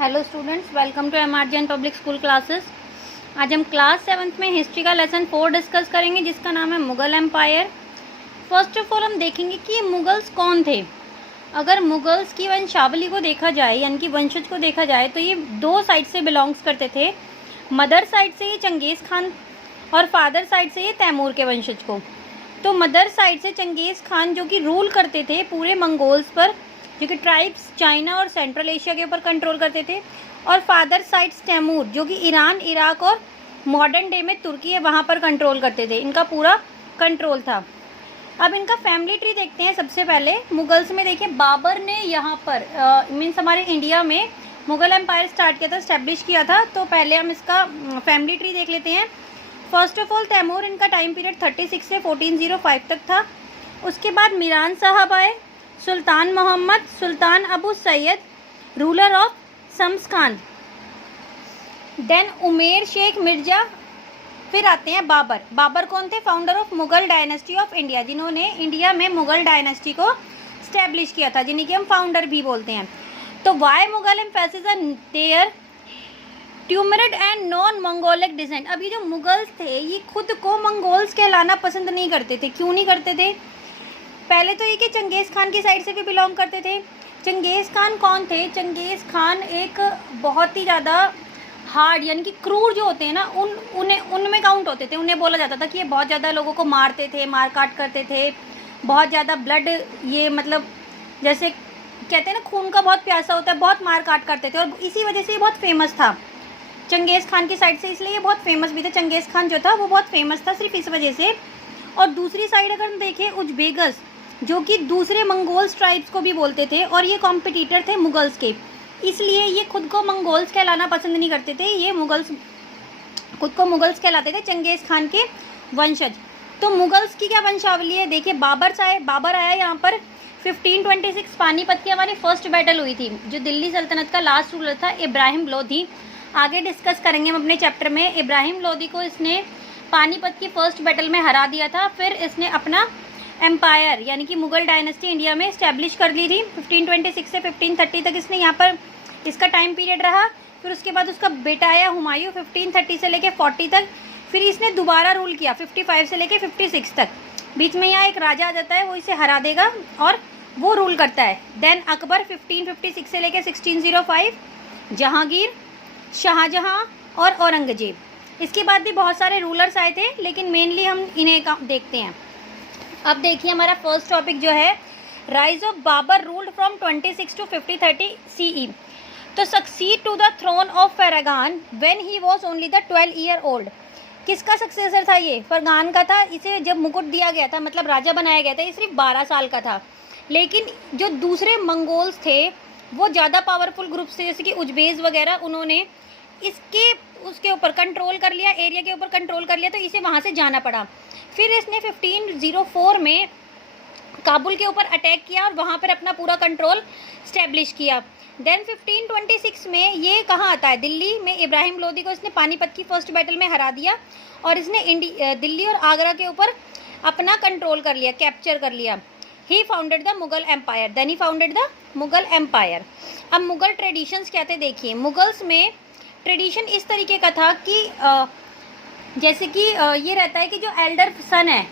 Hello students, welcome to एमआरजेन public school classes. आज हम क्लास 7th में हिस्ट्री का लेसन 4 डिस्कस करेंगे, जिसका नाम है Mughal empire. First of all हम देखेंगे कि ये मुगल्स कौन थे। अगर मुगल्स की वंशावली को देखा जाए, यानी कि वंशज को देखा जाए, तो ये दो साइड से बिलोंग्स करते थे। मदर साइड से ये चंगेज़ खान और फादर साइड से ये तैमूर के वंशज को। तो मदर साइड से चंगेज़ खान जो कि रूल करते थे पूरे मंगोल्स पर, जो कि ट्राइब्स चाइना और सेंट्रल एशिया के ऊपर कंट्रोल करते थे, और फादर साइड्स तैमूर जो कि ईरान, इराक और मॉडर्न डे में तुर्की है वहाँ पर कंट्रोल करते थे। इनका पूरा कंट्रोल था। अब इनका फैमिली ट्री देखते हैं। सबसे पहले मुगल्स में देखिए, बाबर ने यहाँ पर मीन्स हमारे इंडिया में मुगल एम्पायर स्टार्ट किया था, स्टैब्लिश किया था। तो पहले हम इसका फैमिली ट्री देख लेते हैं। फर्स्ट ऑफ ऑल तैमूर, इनका टाइम पीरियड 36 से 1405 तक था। उसके बाद मीरान साहब आए, सुल्तान मोहम्मद, सुल्तान अबू सैयद, रूलर ऑफ शम्सखान, देन उमेर शेख मिर्जा, फिर आते हैं बाबर। बाबर कौन थे? Founder of Mughal dynasty of India, जिन्होंने इंडिया में मुगल डायनेस्टी को स्टैब्लिश किया था, जिन्हें कि हम फाउंडर भी बोलते हैं। तो why Mughal emphasis on their Timurid and non Mongolic descent. अब ये जो मुगल्स थे ये खुद को मंगोल्स कहलाना पसंद नहीं करते थे। क्यों नहीं करते थे? पहले तो ये कि चंगेज़ खान की साइड से भी बिलोंग करते थे। चंगेज़ खान कौन थे? चंगेज़ खान एक बहुत ही ज़्यादा हार्ड, यानी कि क्रूर जो होते हैं ना, उनमें काउंट होते थे। उन्हें बोला जाता था कि ये बहुत ज़्यादा लोगों को मारते थे, मार काट करते थे, बहुत ज़्यादा ब्लड, ये मतलब जैसे कहते हैं ना खून का बहुत प्यासा होता है, बहुत मार काट करते थे। और इसी वजह से ये बहुत फेमस था चंगेज़ खान की साइड से, इसलिए ये बहुत फेमस भी थे। चंगेज़ खान जो था वो बहुत फेमस था सिर्फ इस वजह से। और दूसरी साइड अगर हम देखें, उज़्बेगस जो कि दूसरे मंगोल्स ट्राइब्स को भी बोलते थे, और ये कॉम्पिटिटर थे मुगल्स के, इसलिए ये खुद को मंगोल्स कहलाना पसंद नहीं करते थे। ये मुगल्स खुद को मुगल्स कहलाते थे, चंगेज़ खान के वंशज। तो मुगल्स की क्या वंशावली है देखिए। बाबर आया यहाँ पर 1526। पानीपत की हमारी फर्स्ट बैटल हुई थी। जो दिल्ली सल्तनत का लास्ट रूलर था इब्राहिम लोधी, आगे डिस्कस करेंगे हम अपने चैप्टर में। इब्राहिम लोधी को इसने पानीपत की फर्स्ट बैटल में हरा दिया था। फिर इसने अपना एम्पायर यानी कि मुगल डायनेस्टी इंडिया में इस्टेब्लिश कर ली थी। 1526 से 1530 तक इसने यहाँ पर इसका टाइम पीरियड रहा। फिर उसके बाद उसका बेटा आया हुमायूं 1530 से लेके 40 तक। फिर इसने दोबारा रूल किया 55 से लेके 56 तक। बीच में यहाँ एक राजा आ जाता है, वो इसे हरा देगा और वो रूल करता है। देन अकबर 1556 से लेके 1605, जहांगीर, शाहजहां और औरंगजेब। इसके बाद भी बहुत सारे रूलर्स आए थे, लेकिन मेनली हम इन्हें देखते हैं। अब देखिए हमारा फर्स्ट टॉपिक जो है, rise of Babur ruled from 26 to 5030 CE। तो succeed to the throne of Fergana when he was only the 12 year old. किसका सक्सेसर था ये? फरगान का था। इसे जब मुकुट दिया गया था, मतलब राजा बनाया गया था, ये सिर्फ 12 साल का था। लेकिन जो दूसरे मंगोल्स थे वो ज़्यादा पावरफुल ग्रुप्स थे, जैसे कि उज़्बेक वगैरह, उन्होंने उसके ऊपर कंट्रोल कर लिया, एरिया के ऊपर कंट्रोल कर लिया, तो इसे वहाँ से जाना पड़ा। फिर इसने 1504 में काबुल के ऊपर अटैक किया और वहाँ पर अपना पूरा कंट्रोल स्टैब्लिश किया। देन 1526 में ये कहाँ आता है? दिल्ली में इब्राहिम लोदी को इसने पानीपत की फर्स्ट बैटल में हरा दिया, और इसने दिल्ली और आगरा के ऊपर अपना कंट्रोल कर लिया, कैप्चर कर लिया। He founded the Mughal empire. Then he founded the Mughal empire. अब मुगल ट्रेडिशंस क्या थे देखिए। मुगल्स में ट्रेडिशन इस तरीके का था कि जैसे कि ये रहता है कि जो एल्डर सन है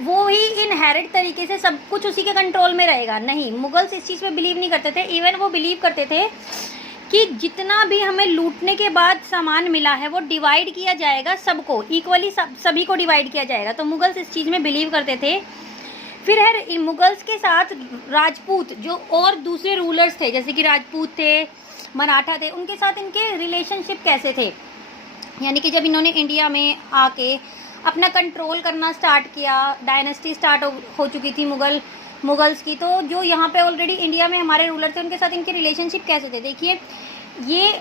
वो ही इनहेरिट तरीके से सब कुछ उसी के कंट्रोल में रहेगा। नहीं, मुगल्स इस चीज़ में बिलीव नहीं करते थे। इवन वो बिलीव करते थे कि जितना भी हमें लूटने के बाद सामान मिला है वो डिवाइड किया जाएगा, सबको इक्वली, सभी को डिवाइड किया जाएगा। तो मुगल्स इस चीज़ में बिलीव करते थे। फिर है मुगल्स के साथ राजपूत जो और दूसरे रूलर्स थे, जैसे कि राजपूत थे, मराठा थे, उनके साथ इनके रिलेशनशिप कैसे थे। यानी कि जब इन्होंने इंडिया में आके अपना कंट्रोल करना स्टार्ट किया, डायनेस्टी स्टार्ट हो चुकी थी मुगल्स की, तो जो यहाँ पे ऑलरेडी इंडिया में हमारे रूलर थे उनके साथ इनके रिलेशनशिप कैसे थे देखिए। ये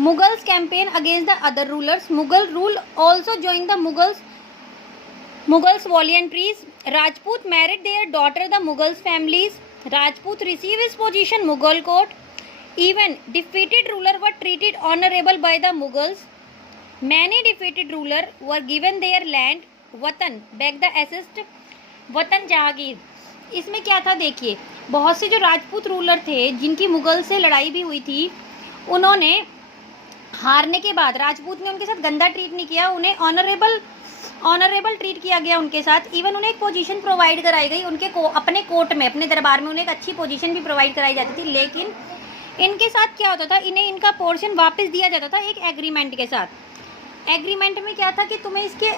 Mughals campaign against the other rulers, Mughal rule also join the Mughals voluntaries, Rajput married their daughter the Mughals families, Rajput receive his position Mughal court, even defeated ruler were treated honorable by the Mughals. Many defeated ruler were given their land वतन back the assist वतन जहांगीर। इसमें क्या था देखिए, बहुत से जो Rajput ruler थे जिनकी मुगल से लड़ाई भी हुई थी, उन्होंने हारने के बाद राजपूत ने उनके साथ गंदा ट्रीट नहीं किया, उन्हें ऑनरेबल ट्रीट किया गया उनके साथ। इवन उन्हें एक पोजीशन प्रोवाइड कराई गई उनके अपने कोर्ट में, अपने दरबार में उन्हें एक अच्छी पोजीशन भी प्रोवाइड कराई जाती थी। लेकिन इनके साथ क्या होता था, इन्हें इनका पोर्शन वापस दिया जाता था एक एग्रीमेंट के साथ। एग्रीमेंट में क्या था कि तुम्हें इसके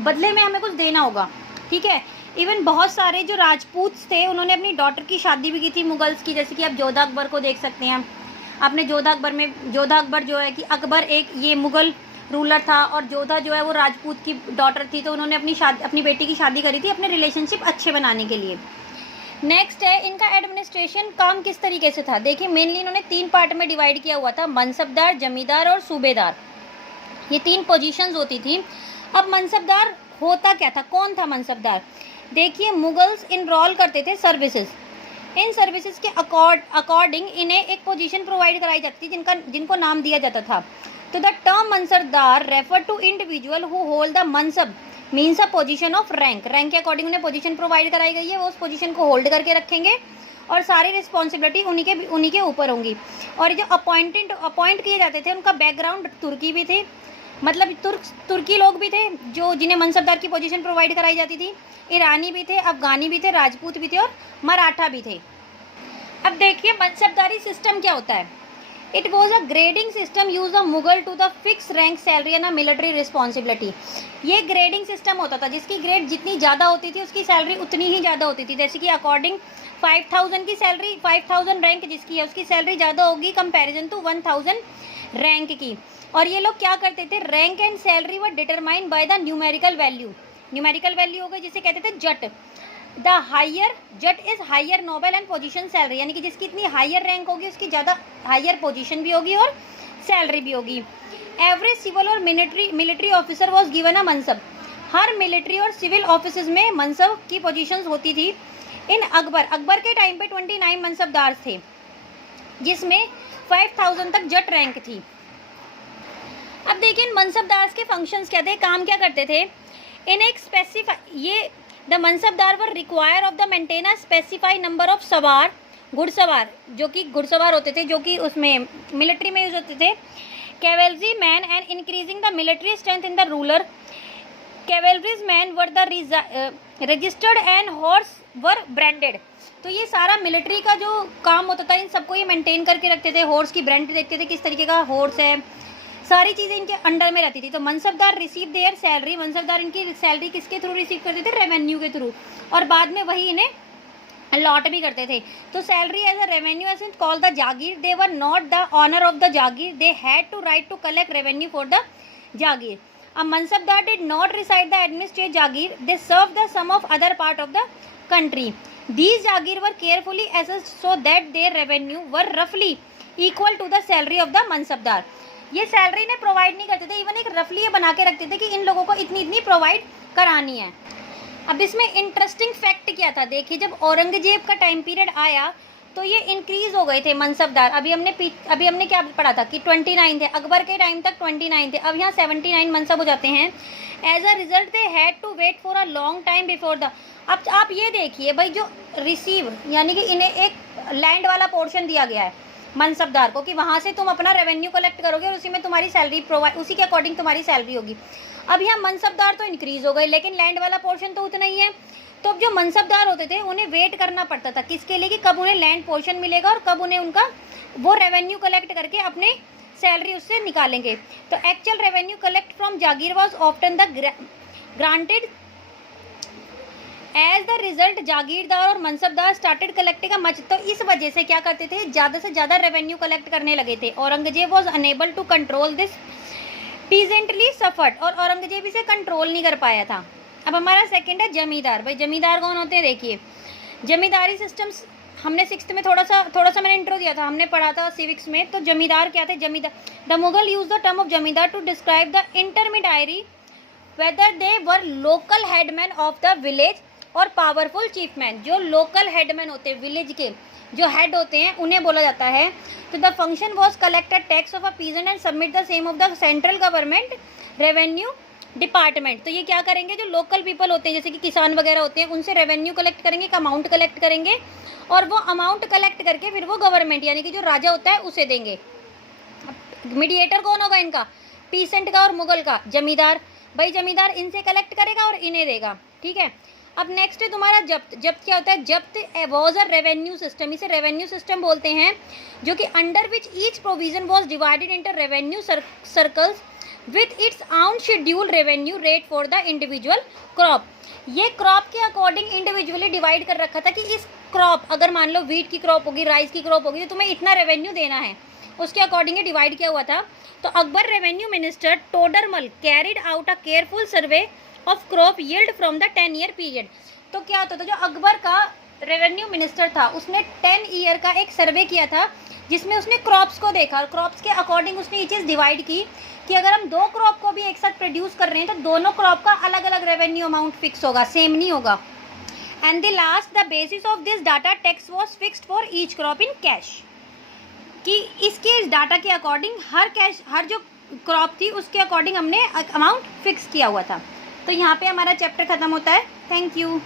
बदले में हमें कुछ देना होगा, ठीक है। इवन बहुत सारे जो राजपूत थे उन्होंने अपनी डॉटर की शादी भी की थी मुगल्स की, जैसे कि आप जोधा अकबर को देख सकते हैं। आपने जोधा अकबर जो है कि अकबर एक ये मुगल रूलर था और जोधा जो है वो राजपूत की डॉटर थी, तो उन्होंने अपनी बेटी की शादी करी थी अपने रिलेशनशिप अच्छे बनाने के लिए। नेक्स्ट है इनका एडमिनिस्ट्रेशन काम किस तरीके से था। देखिए मेनली इन्होंने 3 पार्ट में डिवाइड किया हुआ था, मनसबदार, जमींदार और सूबेदार, ये 3 पोजीशंस होती थी। अब मनसबदार होता क्या था, कौन था मनसबदार। देखिए मुगल्स इनरोल करते थे सर्विसेज, इन सर्विसेज के अकॉर्डिंग इन्हें एक पोजीशन प्रोवाइड कराई जाती थी जिनको नाम दिया जाता था। तो the term mansabdar refer to individual who hold the mansab means a position of rank के अकॉर्डिंग उन्हें पोजीशन प्रोवाइड कराई गई है, वो उस पोजीशन को होल्ड करके रखेंगे और सारी रिस्पॉन्सिबिलिटी उन्हीं के ऊपर होंगी। और जो अपॉइंट किए जाते थे उनका बैकग्राउंड तुर्की भी थे, मतलब तुर्की लोग भी थे जो जिन्हें मनसबदार की पोजीशन प्रोवाइड कराई जाती थी, ईरानी भी थे, अफगानी भी थे, राजपूत भी थे और मराठा भी थे। अब देखिए मनसबदारी सिस्टम क्या होता है। It was a grading system use a Mughal to the fix rank salary and a military responsibility. ये ग्रेडिंग सिस्टम होता था जिसकी ग्रेड जितनी ज़्यादा होती थी उसकी सैलरी उतनी ही ज़्यादा होती थी। जैसे कि अकॉर्डिंग 5000 की सैलरी, 5000 रैंक जिसकी है उसकी सैलरी ज़्यादा होगी कंपेरिजन टू 1000 रैंक की। और ये लोग क्या करते थे, rank and salary were determined by the numerical value हो गई जिसे कहते थे zat. The higher zat is higher noble and position salary, यानी कि जिसकी इतनी हायर रैंक होगी उसकी ज़्यादा हायर पोजीशन भी होगी और सैलरी भी होगी। एवरेज सिविल और military officer was given a mansab, हर मिलिट्री और सिविल ऑफिस में मनसब की पोजीशंस होती थी। इन अकबर के टाइम पे 29 मनसबदार थे जिसमें 5000 तक जट रैंक थी। अब देखिए इन मनसबदार के फंक्शंस क्या थे, काम क्या करते थे। इन एक specify the mansabdar were require of the maintain a specify number of सवार, घुड़सवार जो कि घुड़सवार होते थे जो कि उसमें मिलिट्री में यूज होते थे। Cavalry man and increasing the military strength in the ruler. Cavalries man were the registered and horse were branded. तो ये सारा मिलिट्री का जो काम होता था इन सबको ये मेंटेन करके रखते थे। हॉर्स की ब्रांड देखते थे किस तरीके का हॉर्स है, सारी चीज़ें इनके अंडर में रहती थी। तो mansabdar receive there salary, mansabdar इनकी सैलरी किसके थ्रू रिसीव करते थे, रेवेन्यू के थ्रू, और बाद में वही इन्हें अलॉट भी करते थे। तो salary as a revenue as call the jagir, they were not the owner of the jagir, they had to right to collect revenue for the jagir. A Mansabdar did not reside the administrative Jagir, they served the some of other part of the country. These Jagir were carefully assessed so that their revenue were roughly equal to the salary of the Mansabdar. ये salary ने provide नहीं करते थे, even एक रफली ये बना के रखते थे कि इन लोगों को इतनी इतनी प्रोवाइड करानी है। अब इसमें इंटरेस्टिंग फैक्ट क्या था, देखिए जब औरंगजेब का टाइम पीरियड आया तो ये इंक्रीज हो गए थे मनसबदार। अभी हमने क्या पढ़ा था कि 29 थे, अकबर के टाइम तक 29 थे, अब यहाँ 79 मनसब हो जाते हैं। As a result they had to wait for a long time before the. अब आप ये देखिए भाई, जो रिसीव यानी कि इन्हें एक लैंड वाला पोर्शन दिया गया है मनसबदार को कि वहाँ से तुम अपना रेवेन्यू कलेक्ट करोगे और उसी में तुम्हारी सैलरी प्रोवाइड, उसी के अकॉर्डिंग तुम्हारी सैलरी होगी। अब यहाँ मनसबदार तो इंक्रीज हो गए लेकिन लैंड वाला पोर्शन तो उतना ही है। तो अब जो मनसबदार होते थे उन्हें वेट करना पड़ता था किसके लिए, कि कब उन्हें लैंड पोर्शन मिलेगा और कब उन्हें उनका वो रेवेन्यू कलेक्ट करके अपने सैलरी उससे निकालेंगे। तो actual revenue collect from jagir was often the granted. As the result jagirdar और mansabdar started collecting a much. तो इस वजह से क्या करते थे, ज़्यादा से ज़्यादा रेवेन्यू कलेक्ट करने लगे थे। Aurangzeb was unable to control this, peasantly suffered, और औरंगजेब इसे कंट्रोल नहीं कर पाया था। अब हमारा सेकंड है जमींदार। भाई जमींदार कौन होते हैं, देखिए जमींदारी सिस्टम्स हमने 6th में थोड़ा सा मैंने इंट्रो दिया था, हमने पढ़ा था सिविक्स में। तो जमींदार क्या थे, zamindar the Mughal use the term of zamindar to describe the intermediary whether they were local headman of the village और पावरफुल चीफमैन। जो लोकल हेडमैन होते हैं, विलेज के जो हेड होते हैं उन्हें बोला जाता है। तो the function was collected tax of a peasant and submit the same of the central government revenue department. तो ये क्या करेंगे, जो लोकल पीपल होते हैं जैसे कि किसान वगैरह होते हैं, उनसे रेवेन्यू कलेक्ट करेंगे, एक अमाउंट कलेक्ट करेंगे और वो अमाउंट कलेक्ट करके फिर वो गवर्नमेंट यानी कि जो राजा होता है उसे देंगे। मीडिएटर कौन होगा इनका, पीसेंट का और मुगल का, जमींदार। भाई जमींदार इनसे कलेक्ट करेगा और इन्हें देगा, ठीक है। अब नेक्स्ट है तुम्हारा जब्त। जब्त क्या होता है, zabt was a revenue system, इसे रेवेन्यू सिस्टम बोलते हैं, जो कि under which each provision was divided into revenue circles with its own schedule revenue rate for the individual crop. ये क्रॉप के अकॉर्डिंग इंडिविजुअली डिवाइड कर रखा था कि इस क्रॉप, अगर मान लो वीट की क्रॉप होगी, राइस की क्रॉप होगी, तो तुम्हें इतना रेवेन्यू देना है, उसके अकॉर्डिंग ही डिवाइड किया हुआ था। तो Akbar revenue minister Todarmal carried out a careful survey of crop yield from the 10 year period. तो क्या होता था, जो अकबर का रेवेन्यू मिनिस्टर था उसने 10 ईयर का एक सर्वे किया था जिसमें उसने क्रॉप्स को देखा और क्रॉप्स के अकॉर्डिंग उसने ये चीज़ डिवाइड की कि अगर हम दो क्रॉप को भी एक साथ प्रोड्यूस कर रहे हैं तो दोनों क्रॉप का अलग अलग रेवेन्यू अमाउंट फिक्स होगा, सेम नहीं होगा। And the last the basis of this data tax was fixed for each crop in cash, कि इसके इस डाटा के अकॉर्डिंग हर जो क्रॉप थी उसके अकॉर्डिंग हमने अमाउंट फिक्स किया हुआ था। तो यहाँ पे हमारा चैप्टर खत्म होता है। Thank you.